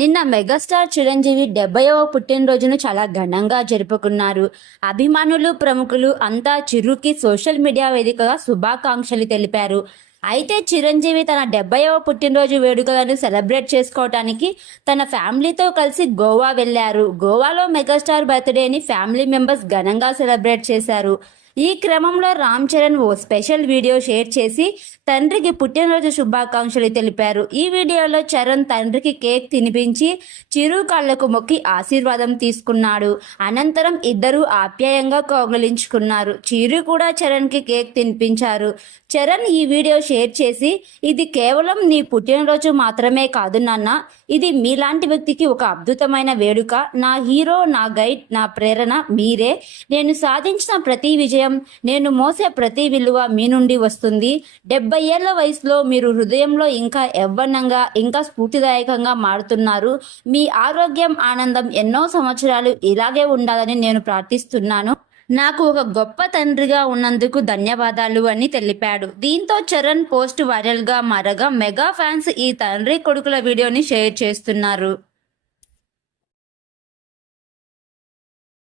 నిన్న మెగాస్టార్ చిరంజీవి డెబ్బైవ పుట్టినరోజును చాలా ఘనంగా జరుపుకున్నారు. అభిమానులు ప్రముఖులు అంతా చిరుకి సోషల్ మీడియా వేదికగా శుభాకాంక్షలు తెలిపారు. అయితే చిరంజీవి తన డెబ్బైవ పుట్టినరోజు వేడుకలను సెలబ్రేట్ చేసుకోవటానికి తన ఫ్యామిలీతో కలిసి గోవా వెళ్ళారు గోవాలో మెగాస్టార్ బర్త్డేని ఫ్యామిలీ మెంబర్స్ ఘనంగా సెలబ్రేట్ చేశారు. ఈ క్రమంలో రామ్ చరణ్ ఓ స్పెషల్ వీడియో షేర్ చేసి తండ్రికి పుట్టినరోజు శుభాకాంక్షలు తెలిపారు. ఈ వీడియోలో చరణ్ తండ్రికి కేక్ తినిపించి చిరు కాళ్ళకు మొక్కి ఆశీర్వాదం తీసుకున్నాడు. అనంతరం ఇద్దరు ఆప్యాయంగా కౌగలించుకున్నారు. చిరు కూడా చరణ్కి కేక్ తినిపించారు. చరణ్ ఈ వీడియో షేర్ చేసి ఇది కేవలం నీ పుట్టినరోజు మాత్రమే కాదు నాన్న. ఇది మీలాంటి వ్యక్తికి ఒక అద్భుతమైన వేడుక. నా హీరో నా గైడ్ నా ప్రేరణ మీరే. నేను సాధించిన ప్రతి విజయం నేను మోసే ప్రతి విలువ మీ నుండి వస్తుంది. డెబ్బై ఏళ్ళ వయసులో మీరు హృదయంలో ఇంకా యవ్వనంగా ఇంకా స్ఫూర్తిదాయకంగా మారుతున్నారు. మీ ఆరోగ్యం ఆనందం ఎన్నో సంవత్సరాలు ఇలాగే ఉండాలని నేను ప్రార్థిస్తున్నాను. నాకు ఒక గొప్ప తండ్రిగా ఉన్నందుకు ధన్యవాదాలు అని తెలిపాడు. దీంతో చరణ్ పోస్ట్ వైరల్గా మారగా మెగా ఫ్యాన్స్ ఈ తండ్రి కొడుకుల వీడియోని షేర్ చేస్తున్నారు.